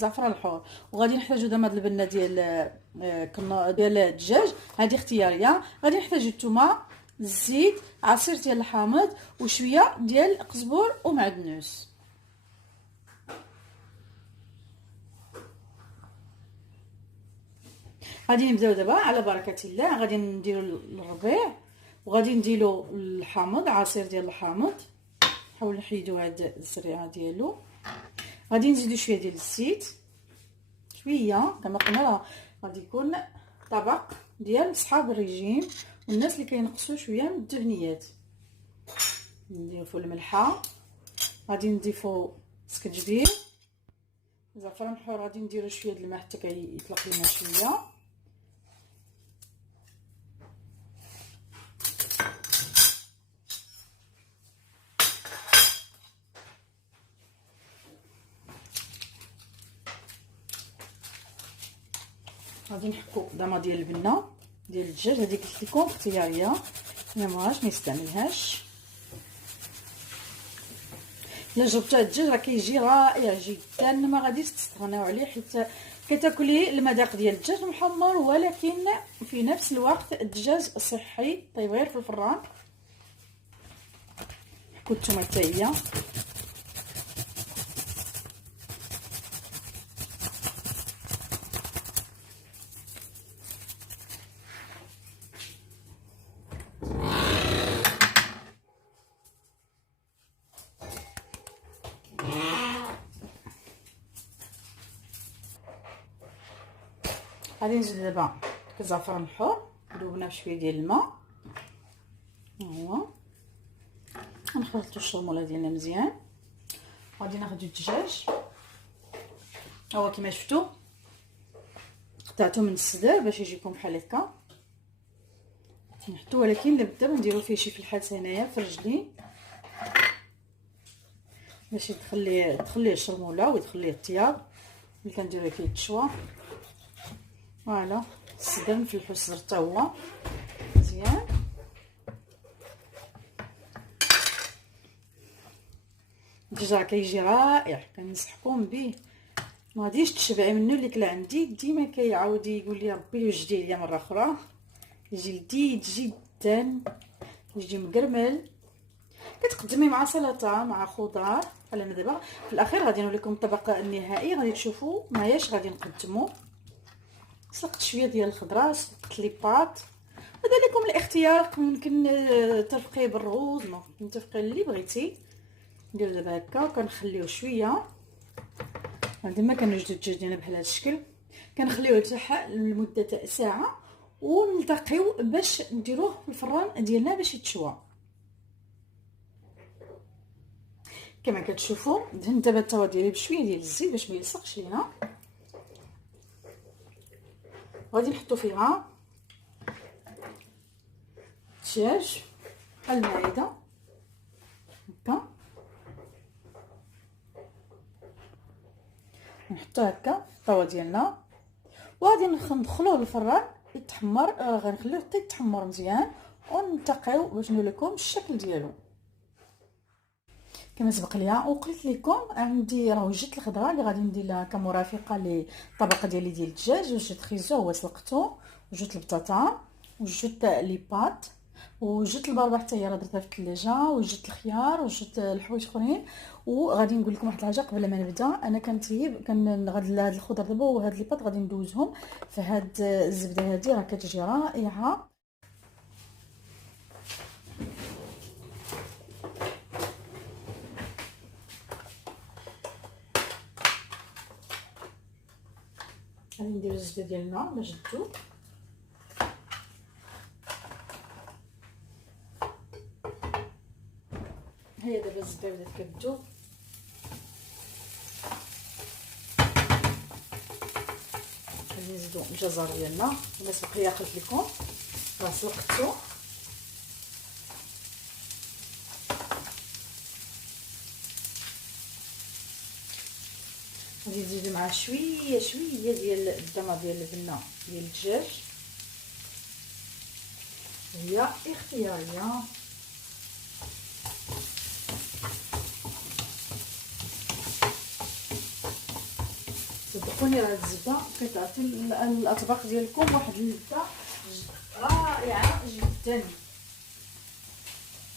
زعفران الحور. وغادي نحتاجو دابا هاد البنه ديال الدجاج، هذه اختياريه. غادي نحتاجو الثومه، الزيت، عصير ديال الحامض، وشويه ديال القزبر ومعدنوس. غادي نبداو دابا على بركه الله. غادي نديرو الربيع، وغادي نديرو الحامض، عصير ديال الحامض. نحاول نحيدو هاد الزريعه ديالو. غادي نزيدو شويه ديال الزيت، شويه كما قلنا راه غادي يكون طبق ديال صحاب الريجيم والناس اللي كينقصوا شويه من الدهنيات. نضيفو الملحه، غادي نضيفو سكنجبير، زعفران الحور. غادي نديرو شويه د الماء حتى كيطلق لينا شويه. غادي نحكو ضما ديال البنه ديال الدجاج. هذيك قلت لكم اختياريه، ما بغاش ما يستعملهاش. الا جربتوا الدجاج راه كيجي رائع جدا، ما غاديش تستغناو عليه، حيت كتاكلي المذاق ديال الدجاج محمر، ولكن في نفس الوقت الدجاج صحي. طيب غير في الفران. حكو الثومه حتى هي. غادي نزيد دابا الزعفران الحور، ذوبناه بشويه ديال الماء. ها هو غنخلطو الشرموله ديالنا مزيان. غادي ناخدو الدجاج، ها هو كما شفتوا قطعته من الصدر باش يجيكم بحال هكا. نحطو، ولكن دابا نديرو فيه شي فلحات هنايا في رجلين باش تدخل ليه الشرموله ويدخل ليه الطياب اللي كنديرو فيه التشوا. فوالا الصدر نفلحو الصدر حتى هو مزيان. الدجاج راه كيجي رائع، كنصحكم به، ما غاديش تشبعي منه. اللي كلا عندي ديما كيعاود يقول لي ربي يوجديه ليا مره اخرى. يجي لذيذ جدا، يجي مقرمل. كتقدميه مع سلطه مع خضار. بحال انا دابا في الاخير غادي نوري لكم الطبق النهائي. غادي تشوفوا معاياش غادي نقدمو. سلقت شويه ديال الخضره، سلقت لي باط. هذا لكم الاختيار، ممكن ترفقيه بالرز، ممكن ترفقيه اللي بغيتي. نديرو دابا هكا وكنخليوه شويه. عندما كنوجدو الدجاج ديالنا بحال هذا الشكل، كنخليوه يرتاح لمده ساعه، ونلتقيو باش نديروه في الفران ديالنا باش يتشوى. كما كتشوفوا دهنت دابا التوا ديالي بشويه ديال الزيت باش ما يلصقش لينا. غادي نحطو فيها الدجاج بحال المائده هكا، نحطو هكا في الطاوه ديالنا، وغادي ندخلوه للفران يتحمر. غنخليوه حتى يتحمر مزيان، ونلتقيو باش نقول لكم الشكل ديالو. كما سبق ليا وقلت لكم، عندي راه وجدت الخضره اللي غادي ندير لها كمرافقه للطبق ديالي ديال الدجاج. وجدت خيزو هو سلقته، وجدت البطاطا، وجدت لي بات، وجدت البربه حتى هي راه درتها في الثلاجه، وجدت الخيار، وجدت الحوايج اخرين. وغادي نقول لكم واحد الحاجه قبل ما نبدا. انا كنطيب هاد الخضر دابا وهاد لي بات غادي ندوزهم في هاد الزبده. هادي راه كتجي رائعه. غادي نديرو الزبده ديالنا باش تذوب. هي دابا الزبده بدات كتذوب. غادي نزيدو الجزر ديالنا. كما سبق ليا قلت لكم راه سلقتو. غادي نزيدو معاه شويه ديال الدمر ديال البنه ديال الدجاج، هي اختياريه. صدقوني راه الزبده كتعطي الاطباق ديالكم واحد اللذه رائعه جدا.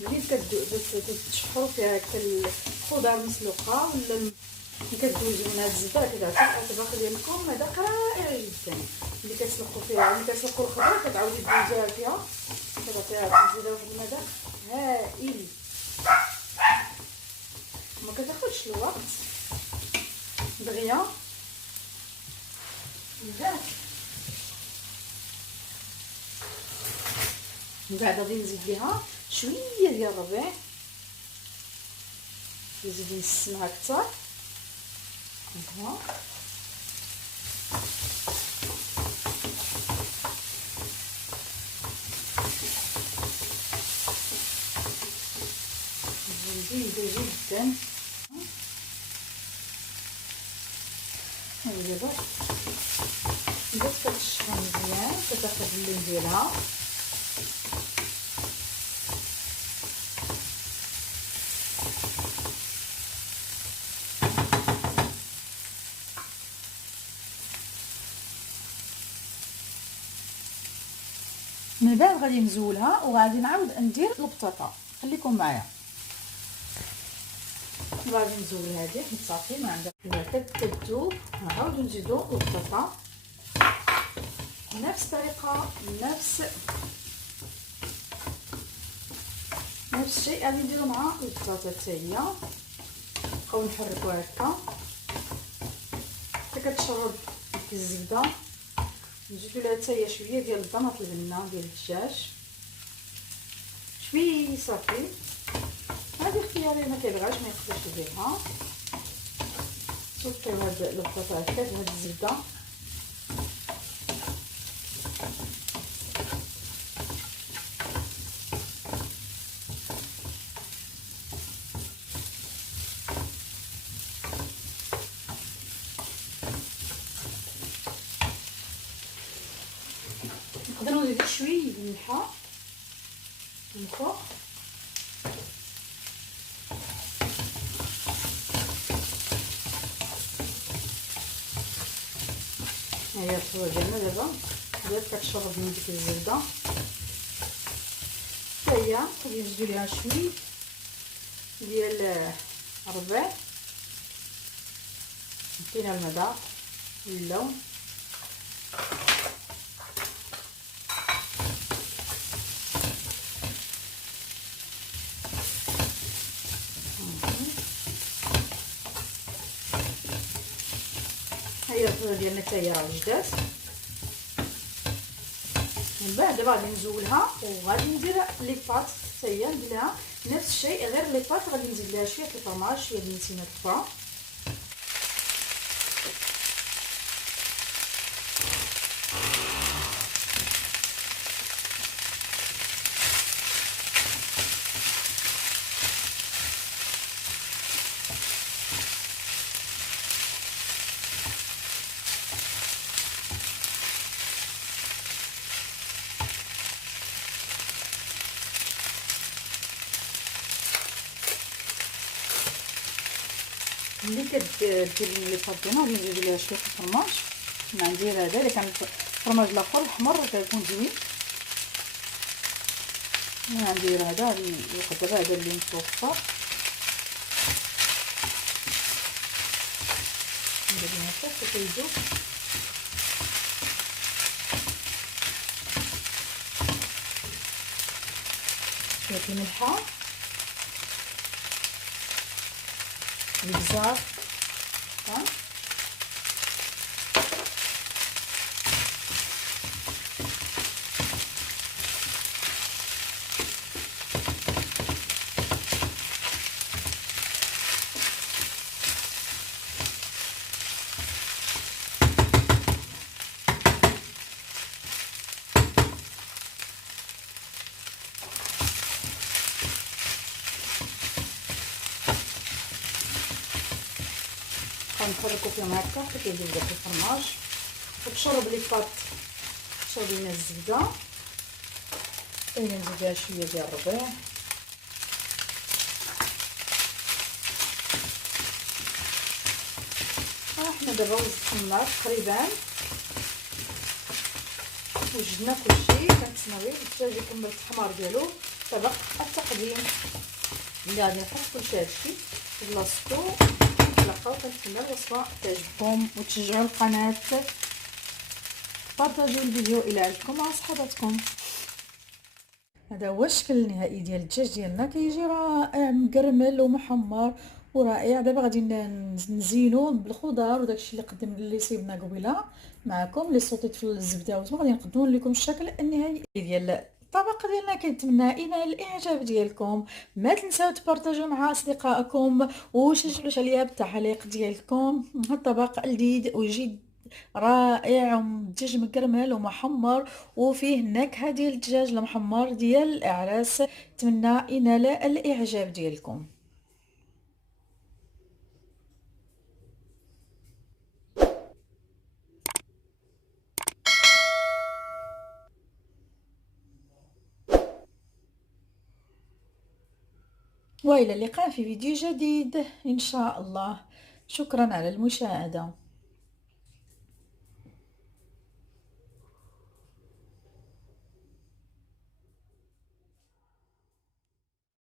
ملي كتشفروا فيها هكا الخضر مسلوقه ولا ملي كدوزو من هاد الزبده كتعطي الاطباق ديالكم مذاق رائع جدا. ملي كتسلقوا فيها ملي كتسلقوا الخضره كتعاودوا دوزوها فيها كتعطيها تزيدها واحد المذاق هائل، ما كتاخذش الوقت دغيا بزاف. من بعد غادي نزيد ليها شويه ديال الربيع، نزيد نسمها اكثر. ها لذيذه جدا. هاهي دابا بدات كتشرب مزيان، كتاخد اللون ديالها. من بعد غادي نزولها وغادي نعاود ندير البطاطا، خليكم معايا. غادي نزول هذه حيت صافي ما عندها الا كتذوب. نعاودو نزيدو البطاطا نفس الطريقه، نفس الشيء غادي نديرو مع البطاطا حتى هي. نبقاو نحركو هكا حتى كتشرب ديك الزبده. نزيدو لها حتى هي شويه ديال البنات البنه ديال الدجاج، شويه صافي. هذه اختياري، ما كيبغاش ما يقدرش يديرها. صفيو هاد البطاطا هكا بهاد الزبده. نقدروا نزيدو شويه د الملحه من فوق. هي الصوره ديالنا دابا بدات كتشرب من ديك الزبده حتى هي. غادي نزيدو ليها شويه ديال الربيع، عطينا المذاق واللون. هي الفرن ديالنا حتى هي راه وجدات. من بعد دابا غادي نزولها وغادي ندير لي باط حتى هي، ندير لها نفس الشيء غير لي باط غادي نزيد لها شويه الفرماج، شويه ديال النتيمه اخرى. ملي كدير لي باطينا غادي نزيد ليها شويه الفرماج من عندي هذا. الا كان الفرماج الاخر الاحمر كيكون زوين، من عندي هذا واخد دابا هذا اللي متوفر. ندير لها هكا كيذوب. شويه الملحه، البزار، ها غنحركو فيهم هكا حتى كيذوب داك الفرماج وتشرب لي باط. تشرب لينا الزبده، حتى هي نزيدها شويه ديال الربيع. حنا دابا وزدت النار تقريبا وجدنا كلشي. كنتسناو غير الدجاج يكمل التحمار ديالو. طبق التقديم اللي غادي نحط كلشي هادشي في بلاصتو. نتلاقاو كنتمنى الوصفه تعجبكم وتشجعوا القناه، بارطاجيو الفيديو الى عجبكم مع صحاباتكم. هذا هو الشكل النهائي ديال الدجاج ديالنا، كيجي رائع مقرمل ومحمر ورائع. دابا غادي نزينو بالخضر وداكشي اللي صيبنا قبيله معكم، اللي صوتيت في الزبده وغادي نقدموا لكم الشكل النهائي ديال الطبق ديالنا. كنتمنى ينال الاعجاب ديالكم، ما تنساو تبارطاجيو مع اصدقائكم وشجعوا عليا بالتعليق ديالكم. هذا الطبق لذيذ ويجي رائع ودجاج مكرمل ومحمر وفيه النكهه ديال الدجاج المحمر ديال الاعراس. نتمنى ينال الاعجاب ديالكم. والى اللقاء في فيديو جديد ان شاء الله. شكرا على المشاهده.